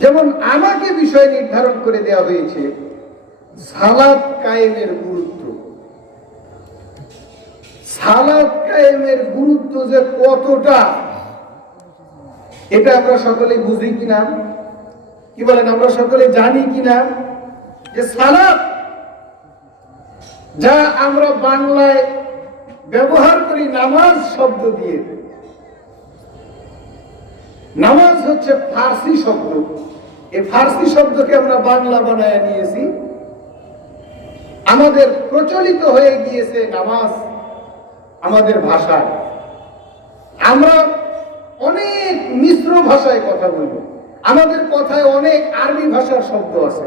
যেমন আমাকে বিষয় নির্ধারণ করে দেওয়া হয়েছে সালাদ কায়েমের গুরুত্ব। সালাদ কায়েমের গুরুত্ব যে কতটা, এটা আমরা সকলে বুঝি কিনা? কি বলেন, আমরা সকলে জানি কিনা? যে সালাদ যা আমরা বাংলায় ব্যবহার করি নামাজ শব্দ দিয়ে। নামাজ হচ্ছে ফার্সি শব্দ। এই ফার্সি শব্দকে আমরা বাংলা বানায় নিয়েছি। আমাদের প্রচলিত হয়ে গিয়েছে নামাজ আমাদের ভাষায়। আমরা অনেক মিশ্র ভাষায় কথা বলব। আমাদের কথায় অনেক আরবি ভাষার শব্দ আছে।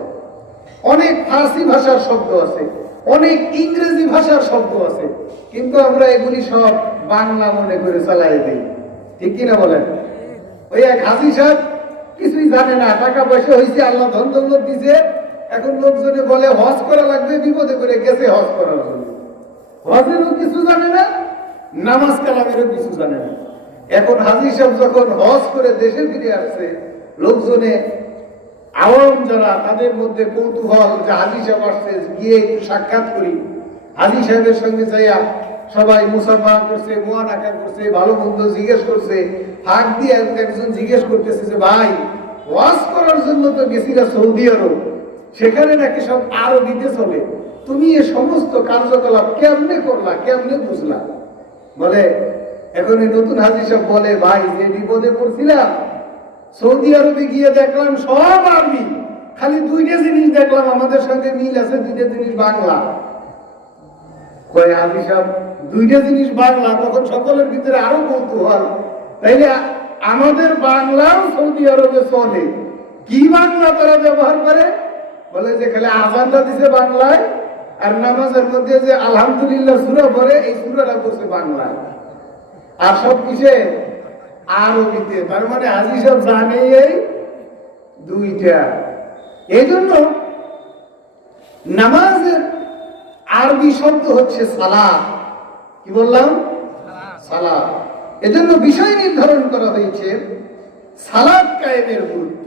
অনেক ফার্সি ভাষার শব্দ আছে। অনেক ইংরেজি ভাষার শব্দ আছে। কিন্তু আমরা এগুলি সব বাংলা মনে করে চালাই দিই। ঠিক কিনা বলেন? ওই এক হাসি সাহেব, কিছুই জানে না, টাকা পয়সা হয়েছে আল্লাহ ধন দৌলত দিছে। এখন লোকজনে বলে, হজ করা লাগবে, বিপদে করে গেছে হজ করার জন্য। হজেরও কিছু জানে না, নামাজ কালামেরও কিছু জানে না। এখন হাজি সাহেব যখন হজ করে দেশে ফিরে আসছে, লোকজনে আওয়াম যারা তাদের মধ্যে কৌতূহল যে হাজি সাহেব আসছে, গিয়ে একটু সাক্ষাৎ করি। হাজি সাহেবের সঙ্গে যাইয়া সবাই মুসাফা করছে মোয়ানাকা করছে, ভালো মন্দ জিজ্ঞেস করছে। হাক দিয়ে একজন জিজ্ঞেস করতেছে যে, ভাই, ওয়াজ করার জন্য তো গেছিলা সৌদি আরব, সেখানে নাকি সব আরবিতে চলে। তুমি এ সমস্ত কার্যকলাপ কেমনে করলা, কেমনে বুঝলা? বলে, এখন এই নতুন হাজি সব বলে, ভাই, যে বিপদে পড়ছিলাম, সৌদি আরবে গিয়ে দেখলাম সব আরবি, খালি দুইটা জিনিস দেখলাম, আমাদের সঙ্গে মিল আছে, দুইটা জিনিস বাংলা। কয়, হাজি সাহেব, দুইটা জিনিস বাংলা, তখন সকলের ভিতরে আরও কৌতূহল তাইলে আমাদের বাংলাও সৌদি আরবে চলে। কি বাংলা তারা ব্যবহার করে? বলে যে খালি আজানটা দিছে বাংলায়, আর নামাজের মধ্যে যে আলহামদুলিল্লাহ সুরা পড়ে, এই সুরাটা করছে বাংলায়। আর সব কিসে? আরবিতে। তার মানে হাজি সব জানে এই দুইটা। এই জন্য নামাজের আরবি শব্দ হচ্ছে সালা কি বললাম? সালা এজন্য বিষয় নির্ধারণ করা হয়েছে, সালাদ কায়েমের গুরুত্ব।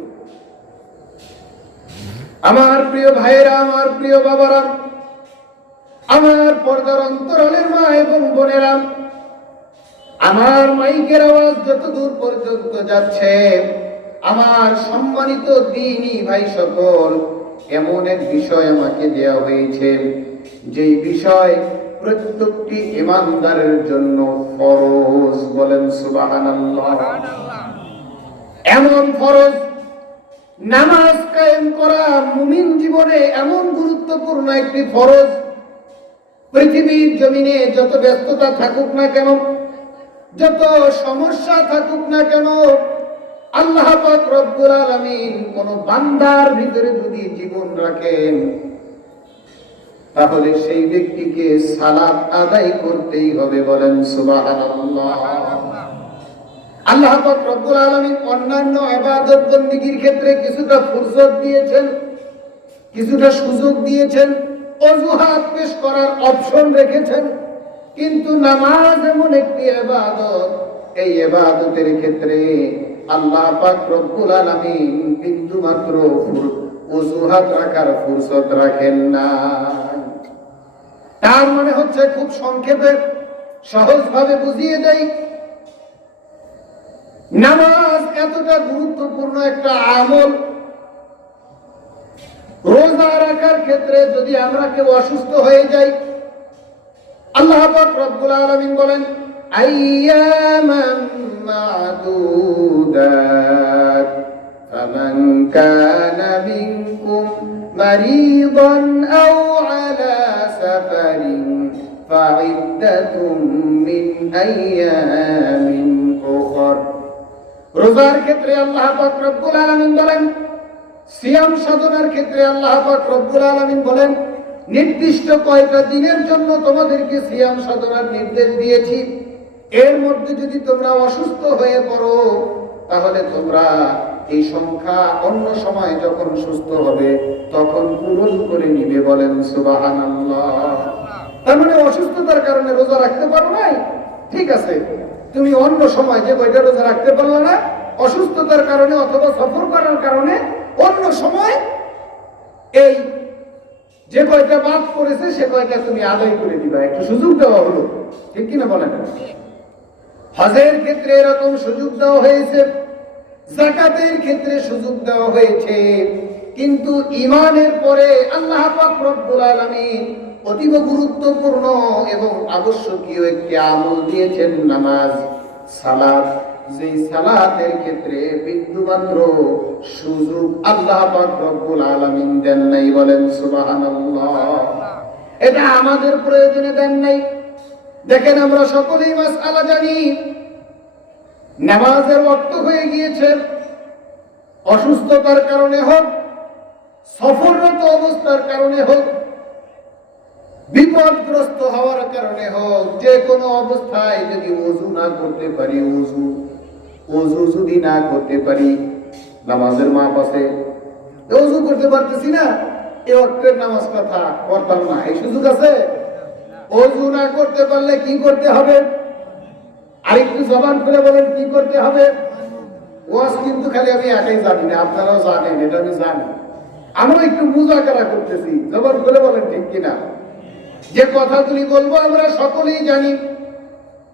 আমার প্রিয় ভাইয়েরা, আমার প্রিয় বাবারা, আমার পর্দার অন্তরালের মা এবং বোনেরা, আমার মাইকের আওয়াজ যত দূর পর্যন্ত যাচ্ছে, আমার সম্মানিত দিনী ভাই সকল, এমন এক বিষয় আমাকে দেওয়া হয়েছে, যেই বিষয় প্রত্যেকটি ইমানদারের জন্য ফরজ বলেন সুবহানাল্লাহ। এমন ফরজ নামাজ কায়েম করা মুমিন জীবনে এমন গুরুত্বপূর্ণ একটি ফরজ। পৃথিবীর জমিনে যত ব্যস্ততা থাকুক না কেন, যত সমস্যা থাকুক না কেন, আল্লাহ পাক রব্বুল আলামিন কোন বান্দার ভিতরে যদি জীবন রাখেন তাহলে সেই ব্যক্তিকে সালাত আদায় করতেই হবে বলেন সুবহানাল্লাহ। আল্লাহ রব্বুল আলামিন অন্যান্য ইবাদত বন্দেগীর ক্ষেত্রে কিছুটা ফুরসত দিয়েছেন, কিছুটা সুযোগ দিয়েছেন, অজুহাত পেশ করার অপশন রেখেছেন, কিন্তু নামাজ এমন একটি ইবাদত, এই ইবাদতের ক্ষেত্রে আল্লাহ পাক রব্বুল আলামিন বিন্দু মাত্র অজুহাত রাখার ফুরসত রাখেন না। তার মানে হচ্ছে খুব সংক্ষেপে সহজভাবে বুঝিয়ে দেয় নামাজ এতটা গুরুত্বপূর্ণ একটা আমল। রোজা রাখার ক্ষেত্রে যদি আমরা কেউ অসুস্থ হয়ে যাই, আল্লাহ রব্বুল আলামিন বলেন কানা মিনকুম মারিদান সাফারিন ফাইদ্দাতুম মিন আইয়ামিন উখর রোজার ক্ষেত্রে আল্লাহ পাক রব্বুল আলামিন বলেন, সিয়াম সাধনার ক্ষেত্রে আল্লাহ পাক রব্বুল আলামিন বলেন, নির্দিষ্ট কয়টা দিনের জন্য তোমাদেরকে সিয়াম সাধনার নির্দেশ দিয়েছি। এর মধ্যে যদি তোমরা অসুস্থ হয়ে পড়ো তাহলে তোমরা এই সংখ্যা অন্য সময় যখন সুস্থ হবে, তখন পূরণ করে নিবে বলেন, সুবহানাল্লাহ। তার মানে অসুস্থতার কারণে রোজা রাখতে পারো নাই? ঠিক আছে। তুমি অন্য সময় যে কয়টা রোজা রাখতে পারল না, অসুস্থতার কারণে অথবা সফর করার কারণে এই যে কয়টা বাদ করেছে সে কয়টা তুমি আদায় করে দিবা। একটু সুযোগ দেওয়া হলো। ঠিক কিনা বলেন? হজের ক্ষেত্রে এরকম সুযোগ দেওয়া হয়েছে, জাকাতের ক্ষেত্রে সুযোগ দেওয়া হয়েছে। কিন্তু ইমানের পরে আল্লাহ রব্বুল আলামিন অতীব গুরুত্বপূর্ণ এবং আবশ্যকীয় একটি আমল দিয়েছেন, নামাজ, সালাত। যেই সালাতের ক্ষেত্রে বিন্দুমাত্র সুযোগ আল্লাহ রব্বুল আলামিন দেন নাই বলেন সুবহানাল্লাহ। এটা আমাদের প্রয়োজনে দেন নাই। দেখেন আমরা সকলেই মাসআলা জানি। নামাজের অর্থ হয়ে গিয়েছে অসুস্থতার কারণে হোক, সফররত অবস্থার কারণে হোক, বিপদগ্রস্ত হওয়ার কারণে হোক, যে কোনো অবস্থায় যদি ওযু না করতে পারি, ওযু ওযু যদি না করতে পারি, নামাজের মাপ আছে। ওযু করতে পারতেছি না এ অর্থের নামাজ কথা, করতাম না। এই সুযোগ আছে? ওযু না করতে পারলে কি করতে হবে? আরেকটু জবান করে বলেন, কি করতে হবে? ওয়াজ কিন্তু খালি আমি একাই জানি না, আপনারাও জানেন, এটা আমি জানি। আমরা একটু মুজাকারা করতেছি, জবান করে বলেন ঠিক কিনা? যে কথাগুলি বলব আমরা সকলেই জানি।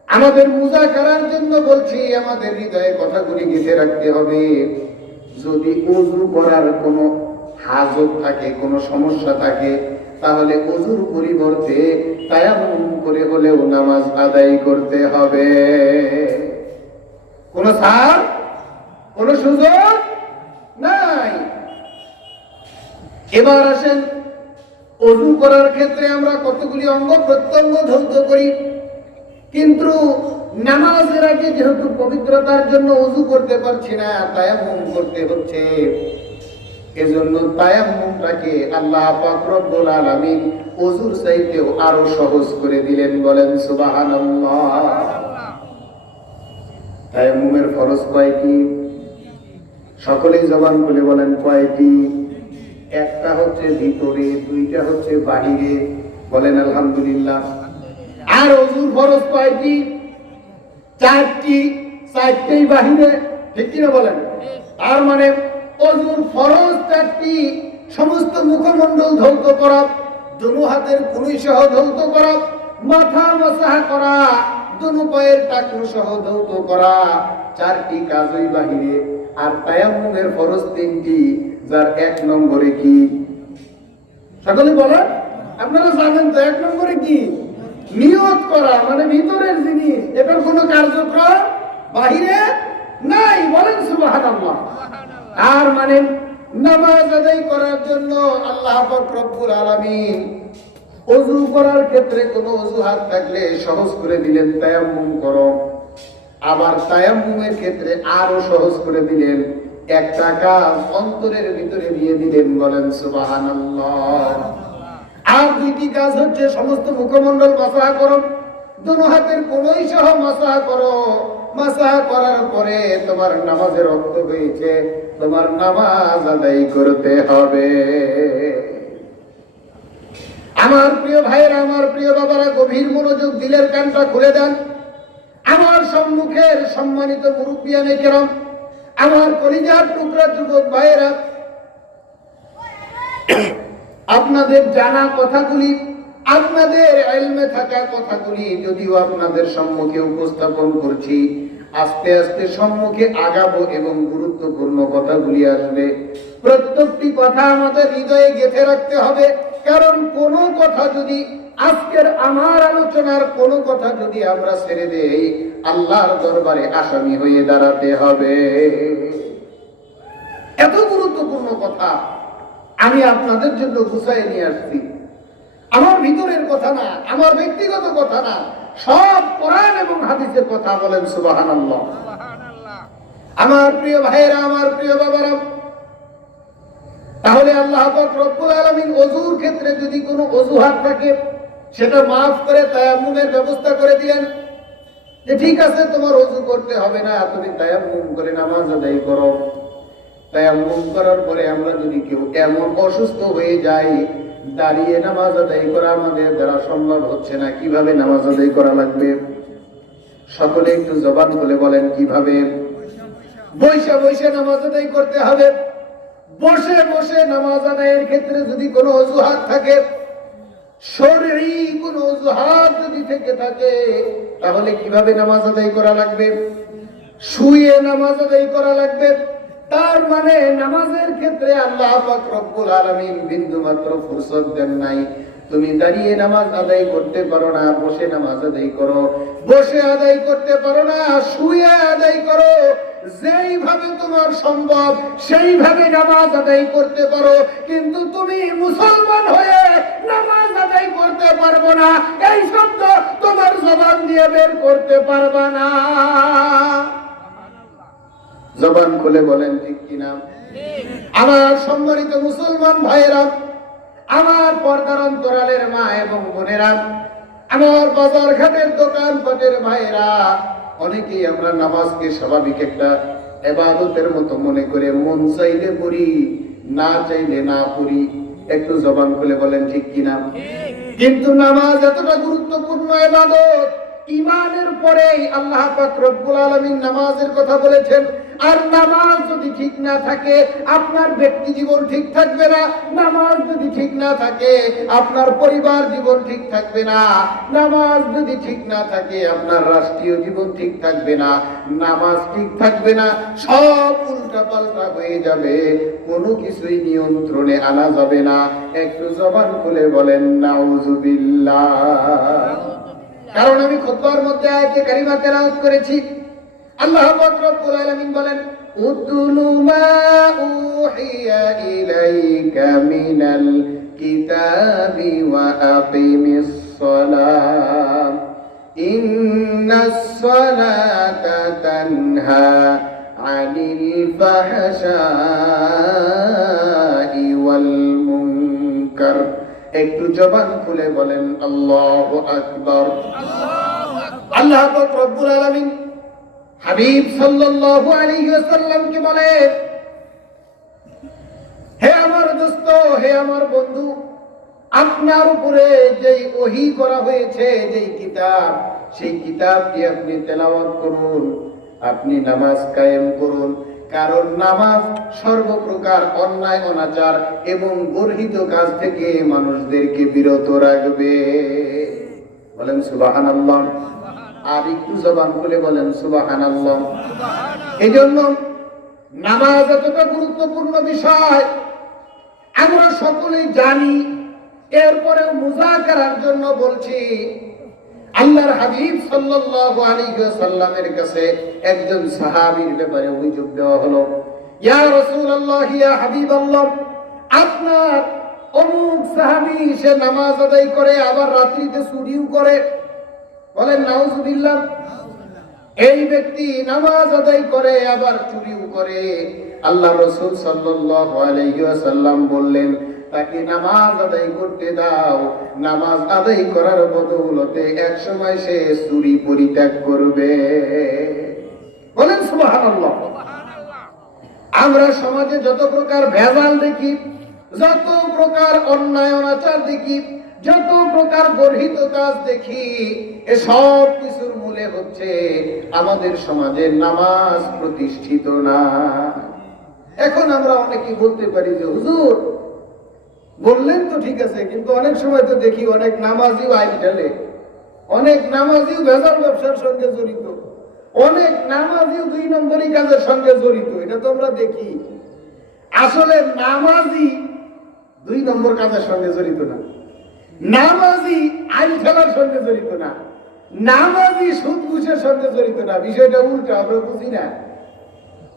আমাদের মুজাকারার জন্য বলছি, আমাদের হৃদয়ে কথাগুলি গেঁথে রাখতে হবে। যদি উজু করার কোনো হাজত থাকে, কোনো সমস্যা থাকে তাহলে অজুর পরিবর্তে তায়াম্মুম করে হলেও নামাজ আদায় করতে হবে। কোন সার? কোন সুযোগ? নাই। এবার আসেন অজু করার ক্ষেত্রে আমরা কতগুলি অঙ্গ প্রত্যঙ্গ ধৌত করি। কিন্তু নামাজের আগে যেহেতু পবিত্রতার জন্য অজু করতে পারছি না, তায়াম্মুম করতে হচ্ছে। এজন্য তায়াম্মুমটাকে আল্লাহ পাক রব্বুল আলামিন ওযুর চাইতেও আরও সহজ করে দিলেন বলেন সুবহানাল্লাহ। তায়াম্মুমের ফরজ কয়টি? সকলেই জবান খুলে বলেন কয়টি? একটা হচ্ছে ভিতরে দুইটা হচ্ছে বাহিরে বলেন আলহামদুলিল্লাহ। আর অজুর ফরজ কয়টি? চারটি চারটেই বাহিরে ঠিক কিনা বলেন? তার মানে অজুর ফরজ চারটি সমস্ত মুখমণ্ডল ধৌত করা, দুনু হাতের কুড়ি সহ ধৌত করা, মাথা মশাহা করা, দুনু পায়ের টাকনু সহ ধৌত করা। চারটি কাজই বাহিরে, আর তায়াম্মুমের ফরজ তিনটি, যার এক নম্বরে কি? সকলে বলেন আপনারা জানেন তো এক নম্বরে কি? নিয়ত করা মানে ভিতরের জিনিস। এটার কোনো কার্যক্রম বাহিরে নাই। বলেন সুবহানাল্লাহ। আর মানে নামাজ আদায় করার জন্য আল্লাহ রব্বুল আলামিন ওযু করার ক্ষেত্রে কোনো অজুহাত থাকলে সহজ করে দিলেন তায়াম্মুম করো। আবার তায়াম্মুমের ক্ষেত্রে আরও সহজ করে দিলেন, একটা কাজ অন্তরের ভিতরে দিয়ে দিলেন, বলেন সুবহানাল্লাহ। আর দুইটি কাজ হচ্ছে সমস্ত মুখমণ্ডল মাসাহা করো, দুনো হাতের কোনোই সহ মাসাহা করো। মাসাহা করার পরে তোমার নামাজের রক্ত হয়েছে তোমার নামাজ আদায় করতে হবে। আমার প্রিয় ভাইয়েরা, আমার প্রিয় বাবারা, গভীর মনোযোগ দিলের কানটা খুলে দেন। আমার সম্মুখের সম্মানিত মুরব্বিয়ানে কেরম আমার কলিজার টুকরা যুবক ভাইয়েরা, আপনাদের জানা কথাগুলি, আপনাদের এলমে থাকা কথাগুলি যদিও আপনাদের সম্মুখে উপস্থাপন করছি আস্তে আস্তে সম্মুখে আগাবো এবং গুরুত্বপূর্ণ কথাগুলি আসবে। প্রত্যেকটি কথা আমাদের হৃদয়ে গেঁথে রাখতে হবে। কারণ কোনো কথা যদি আজকের আমার আলোচনার কোনো কথা যদি আমরা ছেড়ে দেই, আল্লাহর দরবারে আসামি হয়ে দাঁড়াতে হবে। এত গুরুত্বপূর্ণ কথা আমি আপনাদের জন্য গুছাই নিয়ে আসছি। আমার ভিতরের কথা না, আমার ব্যক্তিগত কথা না সব কোরআন এবং হাদিসের কথা বলেন সুবাহান আমার প্রিয় ভাইয়েরা, আমার প্রিয় বাবারা, তাহলে আল্লাহ রব্বুল আলামিন ওযুর ক্ষেত্রে যদি কোনো অজুহাত থাকে, সেটা মাফ করে তায়াম্মুমের ব্যবস্থা করে দিলেন। যে ঠিক আছে, তোমার অজু করতে হবে না, তুমি তায়াম্মুম করে নামাজ আদায় করো। তায়াম্মুম করার পরে আমরা যদি কেউ এমন অসুস্থ হয়ে যাই দাঁড়িয়ে নামাজ আদায় করা আমাদের দ্বারা সম্ভব হচ্ছে না। কীভাবে নামাজ আদায় করা লাগবে? সকলে একটু জবান বলে বলেন, কীভাবে? বৈশা বৈশা নামাজ আদায় করতে হবে। বসে বসে নামাজ আদায়ের ক্ষেত্রে যদি কোনো অজুহাত থাকে, শরীরী কোন অজুহাত যদি থেকে থাকে, তাহলে কীভাবে নামাজ আদায় করা লাগবে? শুয়ে নামাজ আদায় করা লাগবে? তার মানে নামাজের ক্ষেত্রে আল্লাহ রব্বুল আলামিন বিন্দু মাত্র ফুরসত দেন নাই। তুমি দাঁড়িয়ে নামাজ আদায় করতে পারো না, বসে নামাজ আদায় করো। বসে আদায় করতে পারো না, শুয়ে আদায় করো। যেইভাবে তোমার সম্ভব, সেইভাবে নামাজ আদায় করতে পারো। কিন্তু তুমি মুসলমান হয়ে নামাজ আদায় করতে পারব না, এই শব্দ তোমার জবান দিয়ে বের করতে পারবা না। জবান খুলে বলেন ঠিক কিনা? আমার সম্মানিত মুসলমান ভাইয়েরা, আমার পর্দার অন্তরালের মা এবং বোনেরা, আমার বাজার ঘাটের দোকান পাটের ভাইয়েরা, অনেকেই আমরা নামাজকে স্বাভাবিক একটা এবাদতের মতো মনে করে মন চাইলে পড়ি, না চাইলে না পড়ি, একটু জবান খুলে বলেন ঠিক কিনা? কিন্তু নামাজ এতটা গুরুত্বপূর্ণ এবাদত ইমানের পরেই আল্লাহ পাক রব্বুল আলামিন নামাজের কথা বলেছেন আর নামাজ যদি ঠিক না থাকে আপনার ব্যক্তি জীবন ঠিক থাকবে না। নামাজ যদি ঠিক না থাকে আপনার পরিবার জীবন ঠিক থাকবে না। নামাজ যদি ঠিক না থাকে আপনার রাষ্ট্রীয় জীবন ঠিক থাকবে না। নামাজ ঠিক থাকবে না সব উল্টা পাল্টা হয়ে যাবে। কোনো কিছুই নিয়ন্ত্রণে আনা যাবে না। একটু জবান খুলে বলেন নাউজুবিল্লাহ। কারণ আমি খুতবার মধ্যে আয়াতে কারিমা তেলাওয়াত করেছি। আল্লাহ রব্বুল আলামিন বলেন উতলু মা উহিয়া ইলাইকা মিনাল কিতাবি ওয়া আকিমিস সালাম ইন্নাস সালাতা তানহা আনিল ফাহশাই ওয়াল মুনকার। একটু জবান খুলে বলেন আল্লাহু আকবার। আল্লাহ পাক রব্বুল আলামিন হাবিব সাল্লাল্লাহু আলাইহি ওয়াসাল্লামকে বলেন হে আমার দোস্ত, হে আমার বন্ধু, আপনার উপরে যেই ওহী করা হয়েছে, যেই কিতাব, সেই কিতাবটি আপনি তেলাওয়াত করুন, আপনি নামাজ কায়েম করুন। কারণ নামাজ সর্বপ্রকার অন্যায়, অনাচার এবং গর্হিত কাজ থেকে মানুষদেরকে বিরত রাখবে। বলেন সুবাহান আর একটু জবান খুলে বলেন সুবাহান এই জন্য নামাজ এতটা গুরুত্বপূর্ণ বিষয়, আমরা সকলেই জানি এরপরে মুজাকারার জন্য বলছি, আল্লাহর হাবিব সাল্লাল্লাহু আলাইহি কাছে একজন সাহাবীর ব্যাপারে অভিযোগ দেওয়া হলো, ইয়া রাসূলুল্লাহ, ইয়া হাবিবাল্লাহ, আপনার অমুক সাহাবী সে নামাজ আদায় করে, আবার রাত্রিতে চুরিও করে বলেন এই ব্যক্তি নামাজ আদায় করে, আবার চুরিও করে। আল্লাহ রসুল ওয়াসাল্লাম বললেন, তাকে নামাজ আদায় করতে দাও। নামাজ আদায় করার বদৌলতে এক সময় সে চুরি পরিত্যাগ করবে। বলেন আমরা সমাজে যত প্রকার ভেজাল দেখি, যত প্রকার অন্যায় অনাচার দেখি যত প্রকার গর্হিত কাজ দেখি এসব কিছুর মূলে হচ্ছে আমাদের সমাজে নামাজ প্রতিষ্ঠিত না। এখন আমরা অনেকেই বলতে পারি যে, হুজুর, বললেন তো ঠিক আছে, কিন্তু অনেক সময় তো দেখি অনেক নামাজিও আইন ঢেলে। অনেক নামাজিও ভেজাল ব্যবসার সঙ্গে জড়িত। অনেক নামাজিও দুই নম্বরই কাজের সঙ্গে জড়িত। এটা তো আমরা দেখি। আসলে নামাজি দুই নম্বর কাজের সঙ্গে জড়িত না। নামাজি আইন খেলার সঙ্গে জড়িত না। নামাজি সুদ ঘুষের সঙ্গে জড়িত না। বিষয়টা উল্টা, আমরা বুঝি না।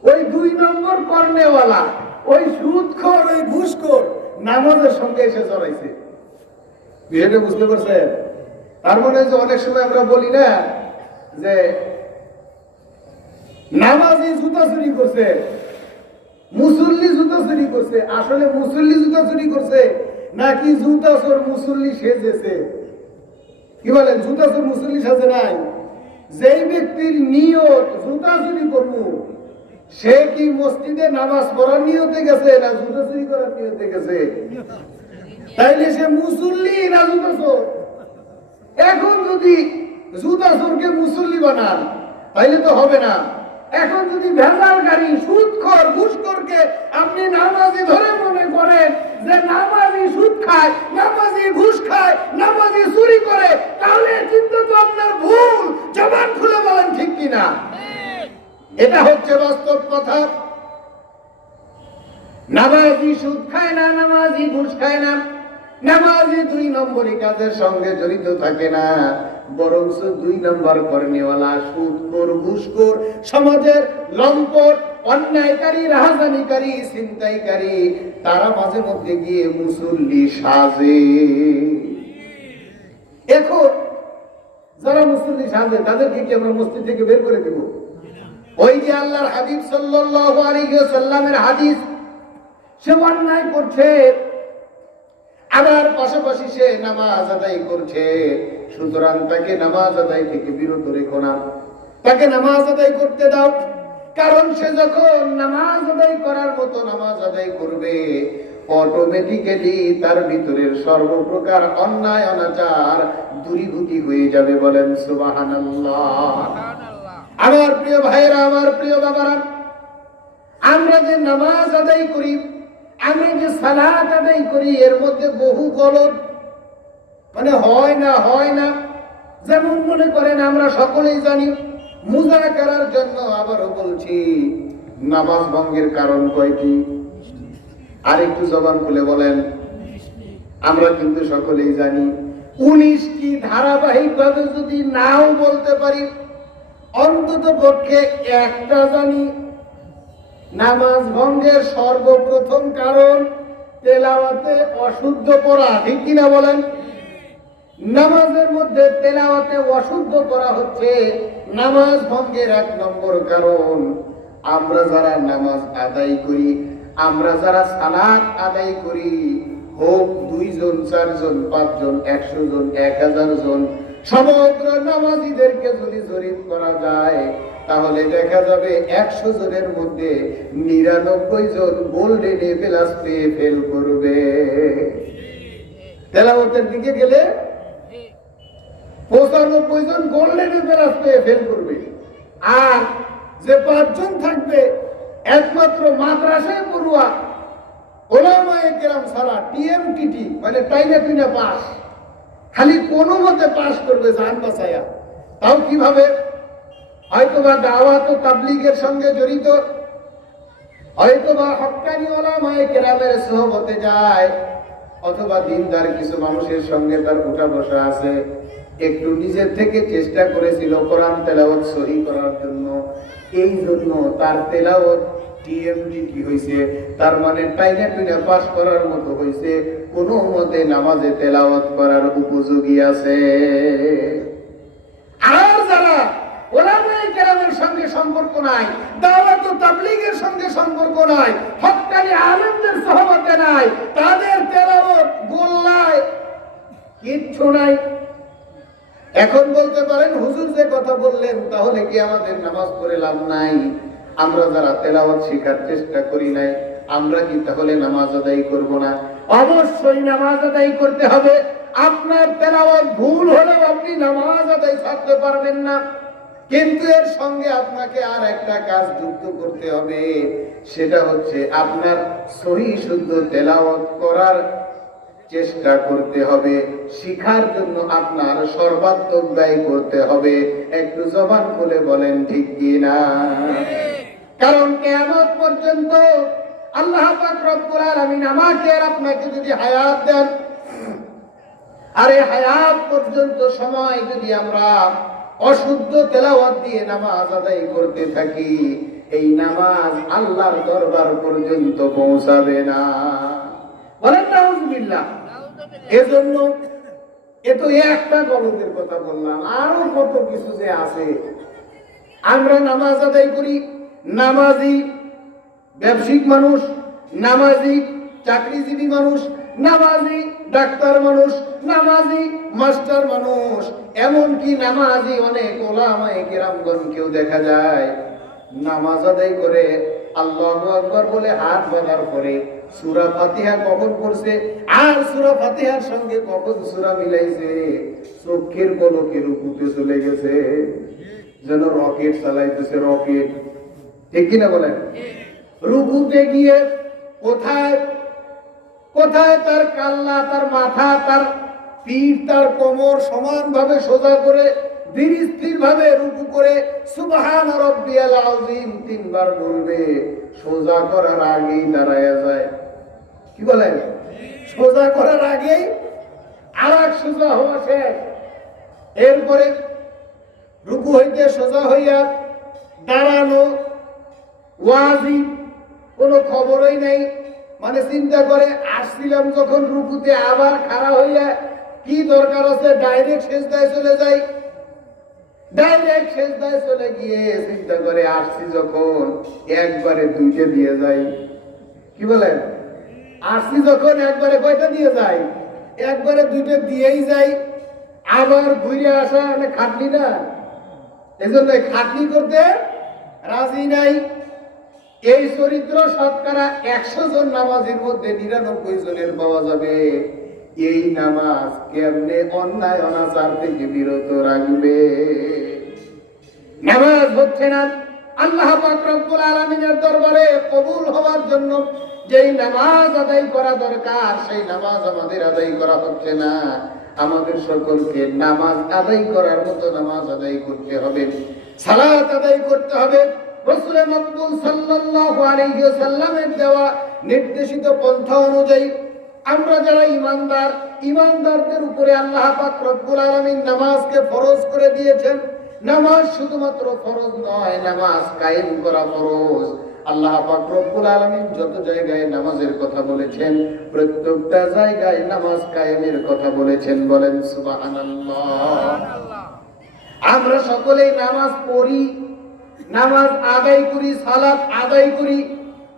ওই দুই নম্বর কর্নেওয়ালা, ওই সুদখোর, ওই ঘুষখোর নামাজের সঙ্গে এসে জড়াইছে। বিষয়টা বুঝতে পারছেন? তার মানে যে অনেক সময় আমরা বলি না যে নামাজি জুতা চুরি করছে, মুসল্লি জুতা চুরি করছে। আসলে মুসল্লি জুতা চুরি করছে নাকি জুতা চোর মুসল্লি সেজেছে? কি বলেন, জুতা চোর মুসল্লি সাজে নাই? যেই ব্যক্তির নিয়ত, জুতা চুরি করব, সে কি মসজিদে নামাজ পড়ার নিয়তে গেছে না জুতা চুরি করার নিয়তে গেছে? তাইলে সে মুসল্লি না জুতা চোর? এখন যদি জুতা চোরকে মুসল্লি বানান, তাইলে তো হবে না। এখন যদি ভেজাল গাড়ি সুদখোর আপনি নামাজি ধরে মনে করেন যে নামাজি সুদ খায়, নামাজি ঘুষ খায়, নামাজি চুরি করে, তাহলে চিন্তা তো আপনার ভুল। জবান খুলে বলেন ঠিক কিনা? এটা হচ্ছে বাস্তব কথা। নামাজি সুদ খায় না, নামাজি ঘুষ খায় না। নামাজি দুই নম্বরই কাজের সঙ্গে জড়িত থাকে না। বরং দুই সমাজের লম্পট, অন্যায়কারী ছিনতাইকারী, তারা মাঝে মধ্যে গিয়ে মুসল্লি সাজে। এখন যারা মুসল্লি সাজে, তাদেরকে কি আমরা মসজিদ থেকে বের করে দেব? ওই যে আল্লাহর হাবিব সাল্লাল্লাহু আলাইহি সাল্লামের হাদিস, সে অন্যায় করছে, আবার পাশাপাশি সে নামাজ আদায় করছে। সুতরাং তাকে নামাজ আদায় থেকে বিরত রেখো না। তাকে নামাজ আদায় করতে দাও, কারণ সে যখন নামাজ আদায় করার মতো নামাজ আদায় করবে অটোমেটিক্যালি তার ভিতরের সর্বপ্রকার অন্যায়, অনাচার, দূরীভূতি হয়ে যাবে বলেন সুবহানাল্লাহ। আমার প্রিয় ভাইয়েরা, আমার প্রিয় বাবারা, আমরা যে নামাজ আদায় করি, আমরা যে সালাত আদায় করি, এর মধ্যে বহু গলদ মানে হয় না হয় না। যেমন মনে করেন আমরা সকলেই জানি মুজা করার জন্য আবারও বলছি, নামাজ ভঙ্গের কারণ কয়টি আর একটু জবান খুলে বলেন। আমরা কিন্তু সকলেই জানি উনিশটি ধারাবাহিক ভাবে যদি নাও বলতে পারি, অন্তত পক্ষে একটা জানি, নামাজ ভঙ্গের সর্বপ্রথম কারণ তেলাওয়াতে অশুদ্ধ পড়া, ঠিক কিনা বলেন? নামাজের মধ্যে তেলাওয়াতে অশুদ্ধ করা হচ্ছে, নামাজ ভঙ্গের এক নম্বর কারণ। আমরা যারা নামাজ আদায় করি, আমরা যারা সালাত আদায় করি, হোক দুইজন, চারজন, পাঁচজন একশো জন এক হাজার জন সমগ্র নামাজিদেরকে যদি জরিপ করা যায়, তাহলে দেখা যাবে একশো জনের মধ্যে নিরানব্বই জন গোল্ডেনে পেয়ে ফেল করবে। তেলাওয়াতের দিকে গেলে পঁচানব্বই জন গোল্ডেনে পেয়ে ফেল করবে। আর যে পাঁচজন থাকবে, একমাত্র মাদ্রাসায় পড়ুয়া, ওলামায়ে কেরাম ছাড়া টিএমটিটি মানে টাইনা টুইনা পাস। খালি কোনো মতে পাস করবে, জান বাসায়া তাও কীভাবে? হয়তো বা দাওয়াত তাবলিগের সঙ্গে জড়িত। হয়তো বা হক্কানি ওলামায়ে কেরামের সহবতে যায়। অথবা দিনদার কিছু মানুষের সঙ্গে তার উঠা বসা আছে। একটু নিজের থেকে চেষ্টা করেছিল কোরআন তেলাওয়াত সহি করার জন্য। এই জন্য তার তেলাওয়াত টিএমডি কি হয়েছে তার মানে টাইনা টুইনা পাস করার মতো হয়েছে কোনো মতে নামাজে তেলাওয়াত করার উপযোগী আছে। আর যারা ওলামায়ে কেরামের সঙ্গে সম্পর্ক নাই, দাওয়াত ও তাবলীগের সঙ্গে সম্পর্ক নাই হক্কানি আলেমদের সহমতে নাই, তাদের তেলাওয়াত গোল্লায় কিচ্ছু নাই। এখন বলতে পারেন, হুজুর যে কথা বললেন, তাহলে কি আমাদের নামাজ পড়ে লাভ নাই? আমরা যারা তেলাওয়াত শেখার চেষ্টা করি নাই, আমরা কি তাহলে নামাজ আদায় করব না? অবশ্যই নামাজ আদায় করতে হবে। আপনার তেলাওয়াত ভুল হলেও আপনি নামাজ আদায় ছাড়তে পারবেন না। কিন্তু এর সঙ্গে আপনাকে আর একটা কাজ যুক্ত করতে হবে, সেটা হচ্ছে আপনার সহি শুদ্ধ তেলাওয়াত করার চেষ্টা করতে হবে। শিখার জন্য আপনার সর্বাত্মক ব্যয় করতে হবে। একটু জবান খুলে বলেন, ঠিক কি না? কারণ কেয়ামত পর্যন্ত আল্লাহ রব্বুল আলামিন আমাকে আর আপনাকে যদি হায়াত দেন, আর হায়াত পর্যন্ত সময় যদি আমরা অশুদ্ধ তেলাওয়াত দিয়ে নামাজ আদায় করতে থাকি, এই নামাজ আল্লাহর দরবার পর্যন্ত পৌঁছাবে না। বলেন নাউজুবিল্লাহ। এজন্য এ তো একটা গলতের কথা বললাম, আরও কত কিছু যে আছে। আমরা নামাজ আদায় করি, নামাজি, ব্যবসায়িক মানুষ, নামাজি, চাকরিজীবী মানুষ, নামাজি, ডাক্তার মানুষ, নামাজি, মাস্টার মানুষ, এমনকি নামাজি অনেক ওলামায়ে কেরামগণকেও দেখা যায়। নামাজ আদায় করে আল্লাহ আকবর বলে হাত বাঁধার পরে সুরা ফাতিহা কখন পড়ছে আর সুরা ফাতিহার সঙ্গে কখন সুরা মিলাইছে? চোখের পলকের উপরে চলে গেছে। যেন রকেট চালাইতেছে রকেট। ঠিক কিনা বলেন? রুকুতে গিয়ে কোথায় কোথায় তার কাল্লা, তার মাথা, তার পিঠ, তার কোমর সমানভাবে সোজা করে তিনবার বলবে, সোজা করার আগেই যায়। কি সোজা করার আগেই সোজা হওয়া শেষ। এরপরে রুকু হইতে সোজা হইয়া দাঁড়ানো ওয়াজি কোনো খবরই নাই। মানে চিন্তা করে, আসছিলাম যখন রুকুতে, আবার খাড়া হইয়া কি দরকার আছে? ডাইরেক্ট শেষদায় চলে যাই। ডাইরেক্ট শেষদায় চলে গিয়ে চিন্তা করে আসছি যখন একবারে দিয়ে যাই কি বলেন আসছি যখন একবারে কয়টা দিয়ে যাই একবারে দিয়েই যাই আবার ঘুরে আসা মানে খাটলি না? এজন্য খাটনি করতে রাজি নাই। এই চরিত্র শতকরা একশো জন নামাজের মধ্যে নিরানব্বই জনের পাওয়া যাবে। এই নামাজ কেমনে অন্যায়, অনাচার থেকে বিরত রাখবে? নামাজ হচ্ছে না। আল্লাহ রব্বুল আলামিনের দরবারে কবুল হওয়ার জন্য যেই নামাজ আদায় করা দরকার, সেই নামাজ আমাদের আদায় করা হচ্ছে না। আমাদের সকলকে নামাজ আদায় করার মতো নামাজ আদায় করতে হবে। সালাত আদায় করতে হবে। রসুল মকবুল সাল্লাল্লাহু ওয়াসাল্লামের দেওয়া নির্দেশিত পন্থা অনুযায়ী আমরা যারা ইমানদার, ইমানদারদের উপরে আল্লাহ পাক রব্বুল আলামিন নামাজকে ফরজ করে দিয়েছেন নামাজ শুধুমাত্র ফরজ নয়, নামাজ কায়েম করা ফরজ। আল্লাহ রব্বুল আলামিন যত জায়গায় নামাজের কথা বলেছেন, প্রত্যেকটা জায়গায় নামাজ কায়েমের কথা বলেছেন, বলেন সুবহানাল্লাহ। আমরা সকলেই নামাজ পড়ি, নামাজ আদায় করি, সালাত আদায় করি।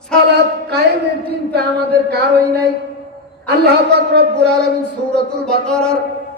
সালাত কায়েমের চিন্তা আমাদের কারই নাই। আল্লাহ রব্বুল আলামিন সূরাতুল বাকারার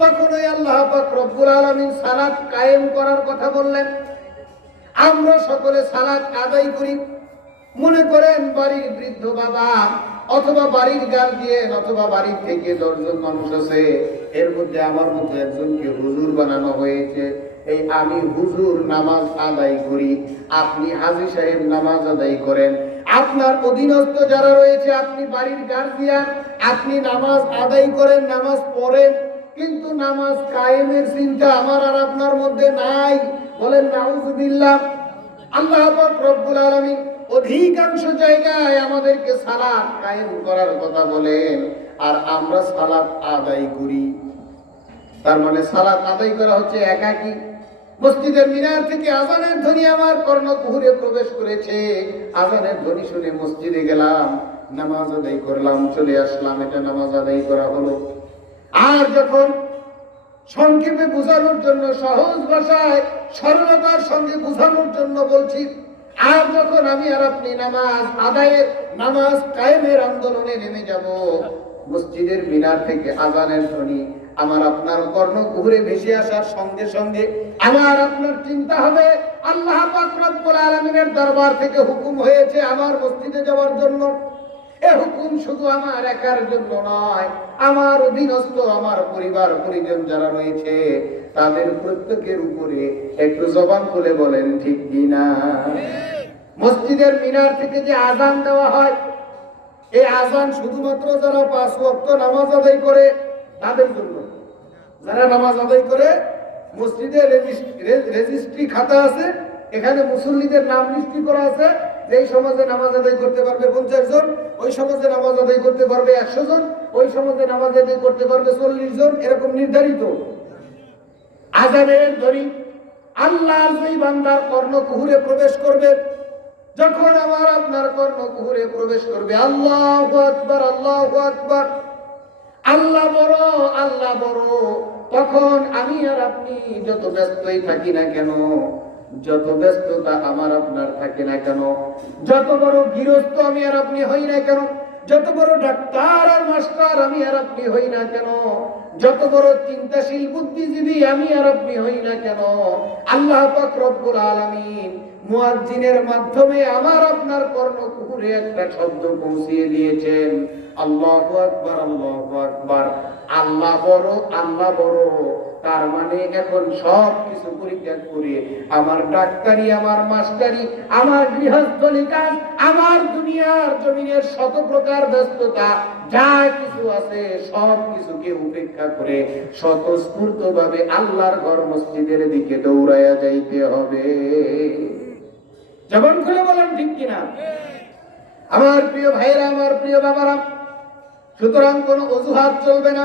তখন ওই আল্লাহ পাক রব্বুল আলামিন সালাত কায়েম করার কথা বললেন। আমরা সকলে সালাত আদায় করি। মনে করেন বাড়ির বৃদ্ধ বাবা অথবা বাড়ির গার্জিয়ান অথবা বাড়ির থেকে দশজন মানুষ আছে এর মধ্যে আমার মতো একজনকে হুজুর বানানো হয়েছে। এই আমি হুজুর নামাজ আদায় করি, আপনি হাজি সাহেব নামাজ আদায় করেন। আপনার অধীনস্থ যারা রয়েছে, আপনি বাড়ির গার্জিয়ান আপনি নামাজ আদায় করেন, নামাজ পড়েন। কিন্তু নামাজ কায়েমের চিন্তা আমার আর আপনার মধ্যে নাই। বলেন, নাউজুবিল্লাহ। আল্লাহ রব্বুল আলামিন অধিকাংশ জায়গায় আমাদেরকে সালাত কায়েম করার কথা বলেন, আর আমরা সালাত আদায় করি। তার মানে সালাত আদায় করা হচ্ছে একাকী। মসজিদের মিনার থেকে আজানের ধ্বনি আমার কর্ণকুহুরে প্রবেশ করেছে। আজানের ধ্বনি শুনে মসজিদে গেলাম, নামাজ আদায় করলাম, চলে আসলাম। এটা নামাজ আদায় করা হলো। আর যখন সংক্ষেপে বোঝানোর জন্য সহজ ভাষায় সরলতার সঙ্গে বোঝানোর জন্য বলছি, আর যখন আমি আর আপনি নামাজ আদায়ের, নামাজ কায়েমের আন্দোলনে নেমে যাব, মসজিদের মিনার থেকে আজানের ধ্বনি আমার আপনার কর্ণ ঘুরে ভেসে আসার সঙ্গে সঙ্গে আমার আপনার চিন্তা হবে, আল্লাহ পাক রব্বুল আলামিনের দরবার থেকে হুকুম হয়েছে আমার মসজিদে যাওয়ার জন্য। এ হুকুম শুধু আমার একার জন্য নয়, আমার অধীনস্থ, আমার পরিবার, পরিজন যারা রয়েছে, তাদের প্রত্যেকের উপরে একটু জবান খুলে বলেন, ঠিক কিনা মসজিদের মিনার থেকে যে আজান দেওয়া হয়, এই আজান শুধুমাত্র যারা পাঁচ ওয়াক্ত নামাজ আদায় করে, তাদের জন্য। যারা নামাজ আদায় করে, মসজিদে রেজিস- রে- রেজিস্ট্রি খাতা আছে, এখানে মুসল্লিদের নাম লিস্টি করা আছে যেই সমাজে নামাজ আদায় করতে পারবে পঞ্চাশ জন, ওই সমাজে নামাজ আদায় করতে পারবে একশো জন, ওই সমাজে নামাজ আদায় করতে পারবে চল্লিশ জন, এরকম নির্ধারিত। আজানের ধরি আল্লাহর যেই বান্দার কর্ণকুহুরে প্রবেশ করবে, যখন আমার আপনার কর্ণকুহুরে প্রবেশ করবে, আল্লাহ আকবার আল্লাহ আকবার। আল্লাহ বড় আল্লাহ বড়, তখন আমি আর আপনি যত ব্যস্তই থাকি না কেন যত ব্যস্ততা আমার আপনার থাকে না কেন, যত বড় গৃহস্থ আমি আর আপনি হই না কেন, যত বড় ডাক্তার আর মাস্টার আমি আর আপনি হই না কেন, যত বড় চিন্তাশীল বুদ্ধিজীবী আমি আর আপনি হই না কেন, আল্লাহ পাক আলামিন মুয়াজ্জিনের মাধ্যমে আমার আপনার কর্ণকুহুরে একটা শব্দ পৌঁছিয়ে দিয়েছেন। আল্লাহু আকবার আল্লাহু আকবার। আল্লাহ বড় আল্লাহ বড়। তার মানে এখন সব কিছু পরিত্যাগ করে আমার ডাক্তারি, আমার মাস্টারি, আমার গৃহস্থলী কাজ, আমার দুনিয়ার জমিনের শত প্রকার ব্যস্ততা, যা কিছু আছে সব কিছুকে উপেক্ষা করে স্বতঃস্ফূর্ত ভাবে আল্লাহর ঘর মসজিদের দিকে দৌড়াইয়া যাইতে হবে। যেমন খুলে বলেন ঠিক কিনা? আমার প্রিয় ভাইরা আমার প্রিয় বাবারা, সুতরাং কোন অজুহাত চলবে না।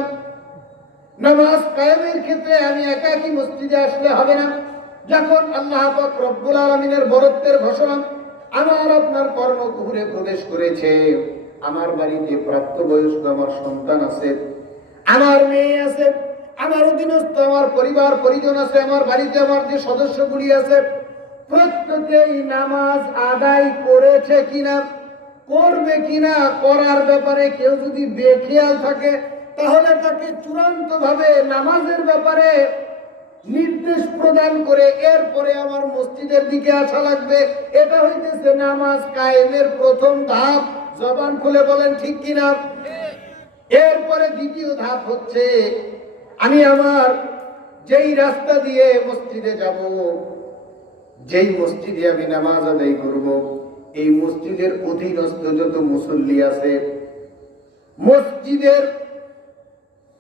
নামাজ কায়েমের ক্ষেত্রে আমি একাকি মসজিদে আসলে হবে না। যখন আল্লাহ পাক রব্বুল আলমিনের বরত্বের ঘোষণা আমার আপনার কর্ম কর্মকুহুরে প্রবেশ করেছে, আমার বাড়িতে প্রাপ্তবয়স্ক আমার সন্তান আছে, আমার মেয়ে আছে, আমার অধীনস্থ আমার পরিবার, পরিজন আছে, আমার বাড়িতে আমার যে সদস্যগুলি আছে, প্রত্যেকেই নামাজ আদায় করেছে কিনা, করবে কিনা, করার ব্যাপারে কেউ যদি বেখেয়াল থাকে তাহলে তাকে চূড়ান্ত ভাবে নামাজের ব্যাপারে নির্দেশ প্রদান করে এরপরে আমার মসজিদের দিকে আসা লাগবে। এটা হইতেছে নামাজ কায়েমের প্রথম ধাপ। জবান খুলে বলেন, ঠিক কিনা? এরপরে দ্বিতীয় ধাপ হচ্ছে, আমি আমার যেই রাস্তা দিয়ে মসজিদে যাব, যেই মসজিদে আমি নামাজ আদায় করব, এই মসজিদের অধীনস্থ যত মুসল্লি আছে, মসজিদের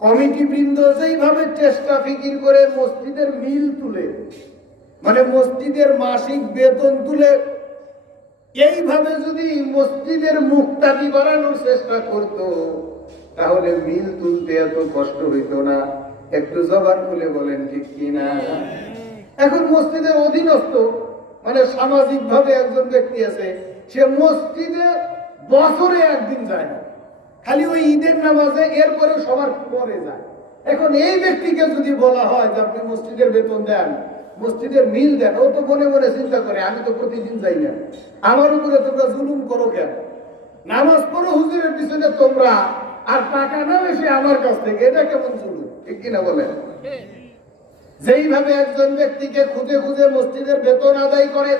কমিটি বৃন্দ যেইভাবে চেষ্টা ফিকির করে মসজিদের মিল তুলে মানে মসজিদের মাসিক বেতন তুলে, এইভাবে যদি মসজিদের মুক্তাদি বাড়ানোর চেষ্টা করত, তাহলে মিল তুলতে এত কষ্ট হইতো না। একটু জবান খুলে বলেন, ঠিক কিনা? এখন মসজিদের অধীনস্থ মানে সামাজিক ভাবে একজন ব্যক্তি আছে, সে মসজিদে বছরে একদিন যায় খালি ওই ঈদের নামাজে এরপরে সবার পরে যায়। এখন এই ব্যক্তিকে যদি বলা হয় যে আপনি মসজিদের বেতন দেন, মসজিদের মিল দেন, ও তো মনে মনে চিন্তা করে, আমি তো প্রতিদিন যাই না। আমার উপরে তোমরা জুলুম করো কেন? নামাজ পড়ো হুজুরের পিছনে তোমরা, আর টাকা নাও এসে আমার কাছ থেকে, এটা কেমন জুলুম? ঠিক কিনা বলেন? যেইভাবে একজন ব্যক্তিকে খুঁজে খুঁজে মসজিদের বেতন আদায় করে,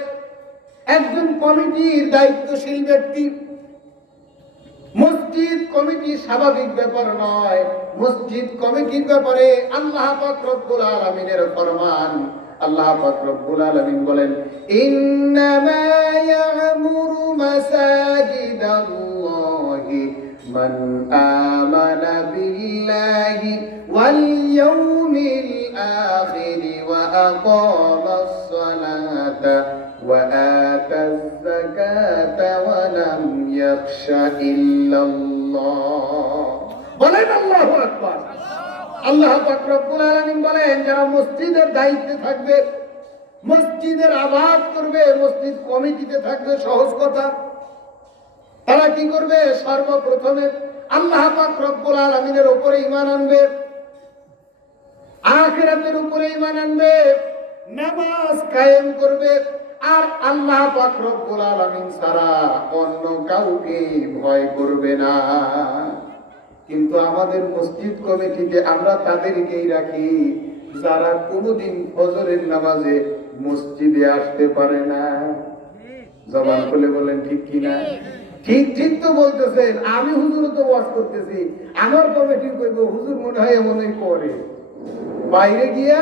একজন কমিটির দায়িত্বশীল ব্যক্তি মসজিদ কমিটি স্বাভাবিক ব্যাপার নয়। মসজিদ কমিটির ব্যাপারে আল্লাহ পাক রব্বুল আলামিনের ফরমান। আল্লাহ পাক রব্বুল আলামিন বলেন, ইন্নামা ইয়ামুরু وآتى الزكاة ولم يخش إلا الله বলেন আল্লাহু আকবার আল্লাহ পাক রব্বুল আলামিন বলেন যারা মসজিদের দায়িত্বে থাকবে মসজিদের আবাদ করবে মসজিদ কমিটিতে থাকবে সহজ কথা তারা কি করবে সর্বপ্রথমে আল্লাহ পাক রব্বুল আলামিনের উপরে ঈমান আনবে আখিরাতের উপরে ঈমান আনবে নামাজ কায়েম করবে আর আল্লাহ ছাড়া অন্য কাউকে ভয় করবে না। কিন্তু আমাদের মসজিদ কমিটিতে আমরা তাদেরকেই রাখি, যারা কোনোদিন ফজরের নামাজে মসজিদে আসতে পারে না। জবান খুলে বলেন, ঠিক কিনা ঠিক ঠিক তো বলতেছেন, আমি হুজুর তো ওয়াজ করতেছি। আমার কমিটির কইব, হুজুর মনে হয় এমনই করে। বাইরে গিয়া